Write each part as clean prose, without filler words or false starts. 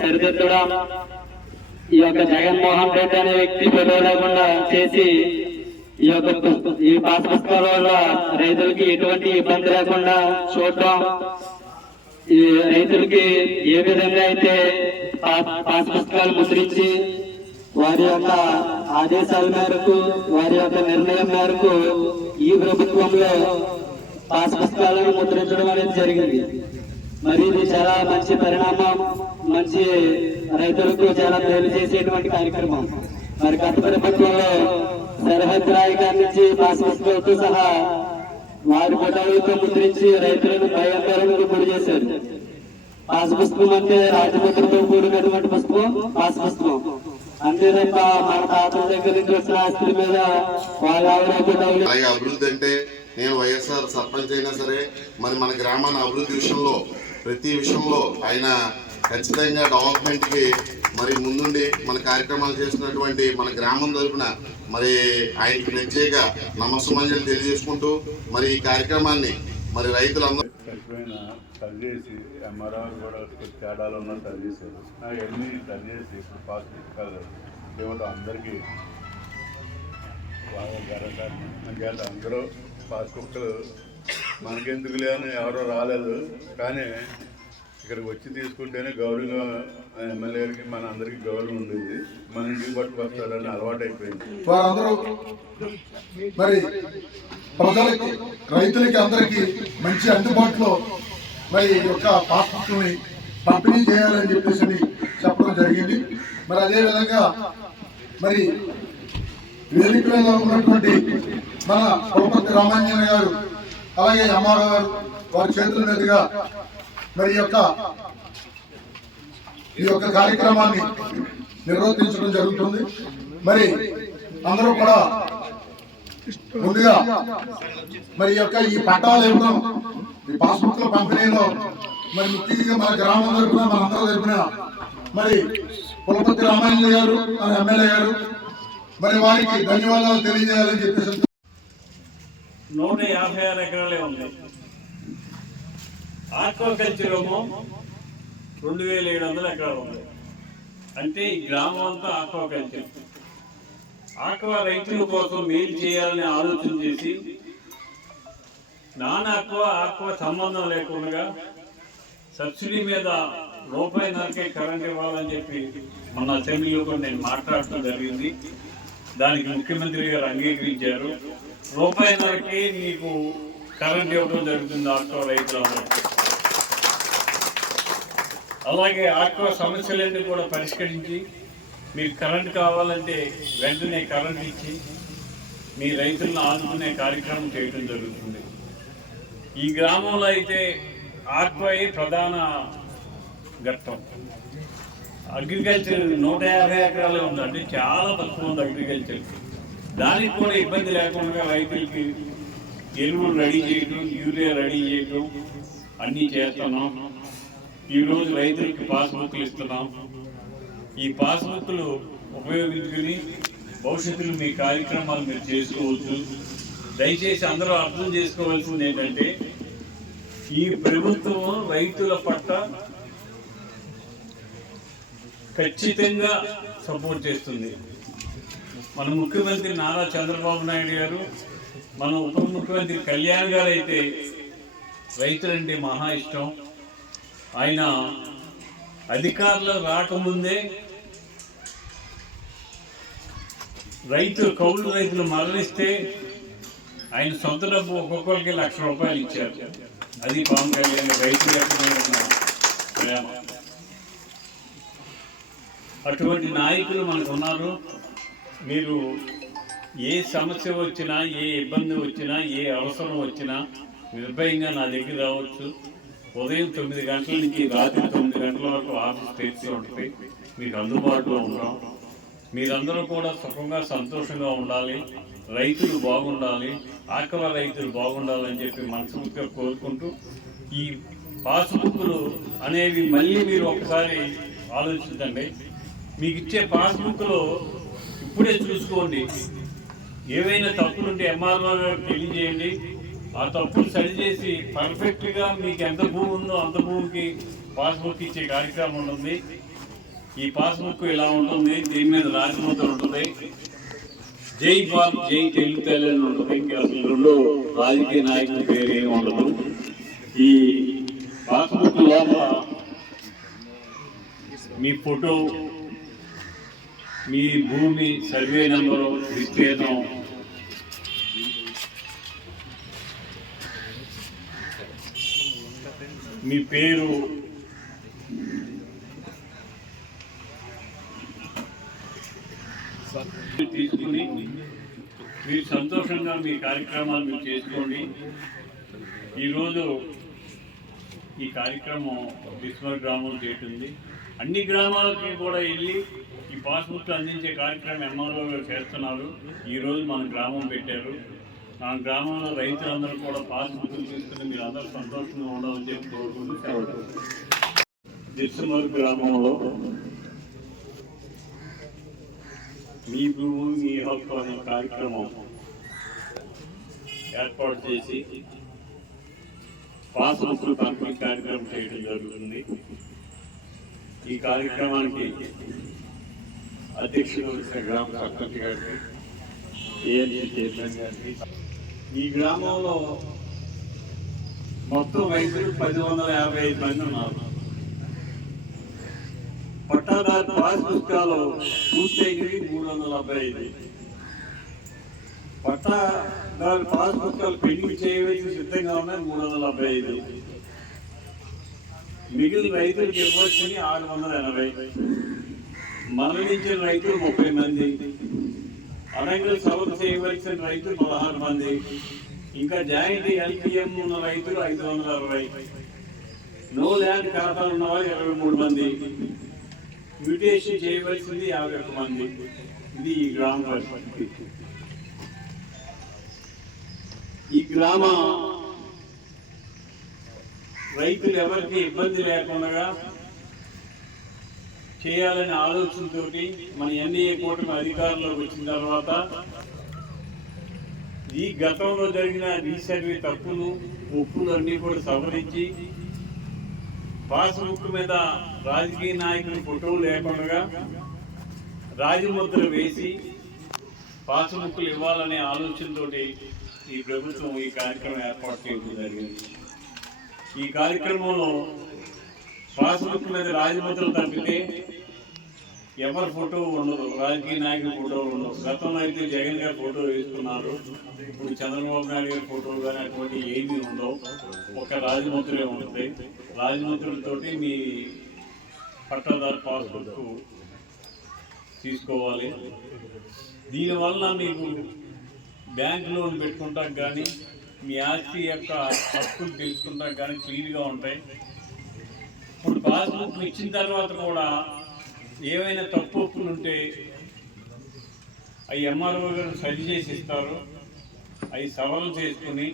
సరిదిద్దడం, ఈ యొక్క జగన్మోహన్ రెడ్డి అనే వ్యక్తి విలువ లేకుండా చేసి ఈ పాస్ పుస్తకాల వల్ల రైతులకి ఎటువంటి ఇబ్బంది లేకుండా చూడటం, ఈ రైతులకి ఏ విధంగా అయితే పాస్ పుస్తకాలు ముద్రించి వారి యొక్క ఆదేశాల మేరకు, వారి యొక్క నిర్ణయం మేరకు ఈ ప్రభుత్వంలో పాస్ పుస్తకాలను ముద్రించడం అనేది జరిగింది. మరి ఇది చాలా మంచి పరిణామం, మంచి రైతులకు చాలా మేలు చేసేటువంటి కార్యక్రమం. మరి గత ప్రభుత్వంలో సరిహద్దు రాయగారి నుంచి పాస్ పుస్తకాలతో సహా వారి ఫోటోలతో ముద్రించి రైతులను భయాందోళనకు గురి చేశారు. పాస్ పుస్తకం అంటే రాజముద్రతో కూడినటువంటి పుస్తకం పాస్ పుస్తకం. అంతే తప్ప మన తాతల దగ్గర నుంచి వచ్చిన ఆస్తుల మీద అలాగే అభివృద్ధి అంటే నేను వైఎస్ఆర్ సర్పంచ్ అయినా సరే మరి మన గ్రామాన్ని అభివృద్ధి విషయంలో ప్రతి విషయంలో ఆయన ఖచ్చితంగా డెవలప్మెంట్కి మరి ముందుండి మన కార్యక్రమాలు చేస్తున్నటువంటి మన గ్రామం తరఫున మరి ఆయనకి ప్రత్యేక నమస్సుమంజలు తెలియజేసుకుంటూ మరి ఈ కార్యక్రమాన్ని మరి రైతులందరూ సరిచేసి ఎంఆర్ఆర్ కూడా తేడాలు ఉన్న సరిచేశారు. అవన్నీ సరిచేసి ఇప్పుడు పాస్ పుస్తకాలు ఇవ్వడం అందరికీ బాగా గర్వకారణం. అందరూ పాస్ పుస్తకాలు మనకెందుకులే అని ఎవరో రాలేదు, కానీ ఇక్కడికి వచ్చి తీసుకుంటేనే గౌరవంగా ఎమ్మెల్యేలకి మన అందరికీ గౌరవం ఉండేది. మన ఇంటికి పట్టుకొస్తారని అలవాటు అయిపోయింది. వారందరూ మరి ప్రజలకి, రైతులకి అందరికీ మంచి అందుబాటులో మరి ఈ యొక్క పాస్బుక్ని పంపిణీ చేయాలని చెప్పేసి చెప్పడం జరిగింది. మరి అదేవిధంగా మరి వేదిక మీద ఉన్నటువంటి మన పులపర్తి రామాంజన గారు, అలాగే అమ్మారావు గారు వారి చేతుల మీదుగా మరి ఈ యొక్క కార్యక్రమాన్ని నిర్వర్తించడం జరుగుతుంది. మరి అందరూ కూడా ముందుగా మరి ఈ పట్టాలు ఇవ్వడం, ఈ పాస్బుక్ల పంపిణీలో మరి ముఖ్యంగా మన గ్రామం తరఫున మనందరూ తరఫున మరి పులపర్తి రామాంజన గారు మన ఎమ్మెల్యే గారు మరి వారికి ధన్యవాదాలు తెలియజేయాలని చెప్పేసి. 156 ఎకరాలే ఉంది. ఆక్వాకల్చర్ ఏమో 2700 ఎకరాలు ఉంది. అంటే ఈ గ్రామం అంతా ఆక్వాకల్చర్. ఆక్వా రైతుల కోసం మేలు చేయాలని ఆలోచన చేసి నాన్ ఆక్వా సంబంధం లేకుండా సబ్సిడీ మీద రూపాయిన్నరకే కరెంట్ ఇవ్వాలని చెప్పి మన అసెంబ్లీలో కూడా నేను మాట్లాడటం జరిగింది. దానికి ముఖ్యమంత్రి గారు అంగీకరించారు. రూపాయిన్నరకే మీకు కరెంట్ ఇవ్వడం జరుగుతుంది ఆక్వా రైతులందరికీ. అలాగే ఆక్వా సమస్యలన్నీ కూడా పరిష్కరించి మీకు కరెంట్ కావాలంటే వెంటనే కరెంట్ ఇచ్చి మీ రైతులను ఆదుకునే కార్యక్రమం చేయడం జరుగుతుంది. ఈ గ్రామంలో అయితే ఆక్వాయే ప్రధాన ఘట్టం. అగ్రికల్చర్ 150 ఎకరాలే ఉంది. అంటే చాలా తక్కువ ఉంది అగ్రికల్చర్. దానికి కూడా ఇబ్బంది లేకుండా రైతులకి ఎరువులు రెడీ చేయడం, యూరియా రెడీ చేయడం అన్నీ చేస్తున్నాం. ఈరోజు రైతులకి పాస్బుక్లు ఇస్తున్నాం. ఈ పాస్బుక్లు ఉపయోగించుకుని భవిష్యత్తులో మీ కార్యక్రమాలు మీరు చేసుకోవచ్చు. దయచేసి అందరూ అర్థం చేసుకోవాల్సింది ఏంటంటే ఈ ప్రభుత్వం రైతుల పట్ల ఖచ్చితంగా సపోర్ట్ చేస్తుంది. మన ముఖ్యమంత్రి నారా చంద్రబాబు నాయుడు గారు, మన ఉప ముఖ్యమంత్రి కళ్యాణ్ గారు అయితే రైతులంటే మహా ఇష్టం. ఆయన అధికారులు రాకముందే కౌలు రైతులు మరణిస్తే ఆయన సొంత డబ్బు ఒక్కొక్కరికి 1 లక్ష రూపాయలు ఇచ్చారు. అది పవన్ కళ్యాణ్ రైతులు ప్రేమ. అటువంటి నాయకులు మనకు ఉన్నారు. మీరు ఏ సమస్య వచ్చినా, ఏ ఇబ్బంది వచ్చినా, ఏ అవసరం వచ్చినా నిర్భయంగా నా దగ్గర రావచ్చు. ఉదయం 9 గంటల నుంచి రాత్రి 9 గంటల వరకు ఆఫీస్ తెరిచి ఉంటుంది. మీకు అందుబాటులో ఉంటాం. మీరందరూ కూడా సుఖంగా సంతోషంగా ఉండాలి, రైతులు బాగుండాలి, ఆక్వా రైతులు బాగుండాలని చెప్పి మనస్ఫూర్తిగా కోరుకుంటూ ఈ పాస్బుక్లు అనేవి మళ్ళీ మీరు ఒకసారి ఆలోచించండి. మీకు ఇచ్చే పాస్బుక్లో ఇప్పుడే చూసుకోండి. ఏవైనా తప్పులుంటే ఎంఆర్ఓ గారికి తెలియజేయండి. ఆ తప్పులు సరిచేసి పర్ఫెక్ట్గా మీకు ఎంత భూమి ఉందో అంత భూమికి పాస్బుక్ ఇచ్చే కార్యక్రమం ఉంటుంది. ఈ పాస్బుక్ ఇలా ఉంటుంది, దీని మీద రాజముద్ర ఉంటుంది, జై బాబ్ జై తెలుగు తల్లి అని ఉంటుంది. అసలు రెండు రాజకీయ నాయకుల పేరు ఏమి ఉండదు. ఈ పాస్బుక్ లోపల మీ ఫోటో, మీ భూమి సర్వే నెంబరు, విస్తీర్ణం, మీ పేరు, తీసుకుని మీరు సంతోషంగా మీ కార్యక్రమాలు మీరు చేసుకోండి. ఈరోజు ఈ కార్యక్రమం బిస్మర్ గ్రామం చేస్తుంది. అన్ని గ్రామాలకి కూడా వెళ్ళి ఈ పాస్బుక్ అందించే కార్యక్రమం ఎంఆర్ఓ గారు చేస్తున్నారు. ఈరోజు మన గ్రామం పెట్టారు. మన గ్రామంలో రైతులందరూ కూడా పాస్బుక్ తీసుకుని మీరు అందరూ సంతోషంగా ఉండాలని చెప్పి కోరుకుంటూ బిస్మర్ గ్రామంలో మీ భూమి మీ హక్కు అనే కార్యక్రమం ఏర్పాటు చేసి పాస్బుక్లు పంపిణీ కార్యక్రమం చేయడం జరుగుతుంది. ఈ కార్యక్రమానికి అధ్యక్షుడు గ్రామ సర్పంచ్ గారికి, ఏఎల్సీ చైర్మన్ గారికి, ఈ గ్రామంలో మొత్తం రైతులు 1055 మంది ఉన్నారు. పట్టాదారు పాస్ పుస్తకాలు పూర్తయినవి 375. పట్టాదారు పాస్ పుస్తకాలు పెండింగ్ చేయవలసి సిద్ధంగా ఉన్నాయి 375. మిగిలిన రైతులకు ఇవ్వాల్సింది 680. మరణించిన రైతులు 30 మంది, అడంగులు సవరణ చేయవలసిన రైతులు 16 మంది, ఇంకా జాయింట్ ఎల్పిఎం ఉన్న రైతులు 560, నో ల్యాండ్ ఖాతాలు ఉన్నవారు 23 మంది, మ్యూటేషన్ చేయవలసింది 51 మంది. ఇది ఈ గ్రామ పరిస్థితి. ఈ గ్రామ రైతులు ఎవరికి ఇబ్బంది లేకుండా చేయాలనే ఆలోచనతో మన ఎన్డీఏ కూటమి అధికారంలోకి వచ్చిన తర్వాత ఈ గతంలో జరిగిన రీసర్వే తప్పులు ఒప్పులు అన్నీ కూడా సవరించి పాస్బుక్ మీద రాజకీయ నాయకుల ఫోటోలు లేకుండా రాజముద్ర వేసి పాస్బుక్లు ఇవ్వాలనే ఆలోచనతో ఈ ప్రభుత్వం ఈ కార్యక్రమం ఏర్పాటు చేయడం జరిగింది. ఈ కార్యక్రమంలో పాస్బుక్ మీద రాజముద్ర తప్పితే ఎవరి ఫోటో ఉండదు, రాజకీయ నాయకుల ఫోటోలు ఉండవు. గతంలో అయితే జగన్ గారి ఫోటో వేసుకున్నారు, ఇప్పుడు చంద్రబాబు నాయుడు గారి ఫోటోలు కానీ అటువంటి ఏమీ ఉండవు. ఒక రాజముద్రే ఉంటుంది. రాజముద్రలతోటి మీ పట్టాదారు పాస్బుక్ తీసుకోవాలి. దీనివల్ల మీకు బ్యాంక్ లోన్ పెట్టుకుంటానికి కానీ మీ ఆస్తి యొక్క హక్కులు తెలుసుకుంటానికి కానీ క్లియర్గా ఉంటాయి. ఇప్పుడు పాస్బుక్ ఇచ్చిన తర్వాత కూడా ఏవైనా తప్పు ఒప్పులు ఉంటే అవి ఎంఆర్ఓ గారు సరి చేసి ఇస్తారు. అవి సవరణ చేసుకుని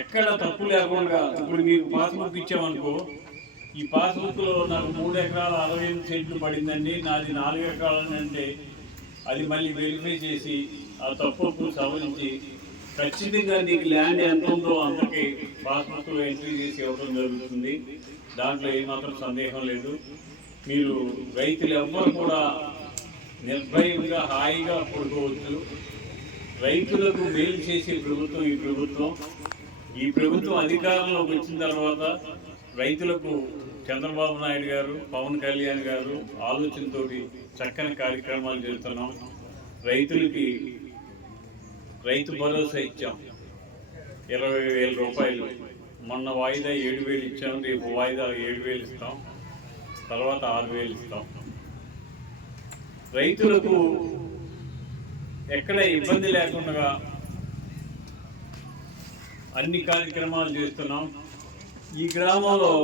ఎక్కడ తప్పు లేకుండా, ఇప్పుడు మీకు పాస్బుక్ ఇచ్చామనుకో, ఈ పాస్బుక్లో నాకు 3 ఎకరాల 68 సెంట్లు పడిందండి, నాది 4 ఎకరాలని అంటే అది మళ్ళీ వెరిఫై చేసి ఆ తప్పు ఒప్పులు సవరించి ఖచ్చితంగా నీకు ల్యాండ్ ఎంత ఉందో అంతకి పాస్బుక్లో ఎంట్రీ చేసి ఇవ్వడం జరుగుతుంది. దాంట్లో ఏమాత్రం సందేహం లేదు. మీరు రైతులు ఎవ్వరు కూడా నిర్భయంగా హాయిగా పడుకోవచ్చు. రైతులకు మేలు చేసే ప్రభుత్వం ఈ ప్రభుత్వం. ఈ ప్రభుత్వం అధికారంలోకి వచ్చిన తర్వాత రైతులకు చంద్రబాబు నాయుడు గారు, పవన్ కళ్యాణ్ గారు ఆలోచనతో చక్కని కార్యక్రమాలు చేస్తున్నాం. రైతులకి రైతు భరోసా ఇచ్చాం 20,000 రూపాయలు. మొన్న వాయిదా 7,000 ఇచ్చాం, రేపు వాయిదా 7,000 ఇస్తాం, తర్వాత 6,000 ఇస్తాం. రైతులకు ఎక్కడ ఇబ్బంది లేకుండా అన్ని కార్యక్రమాలు చేస్తున్నాం. ఈ గ్రామంలో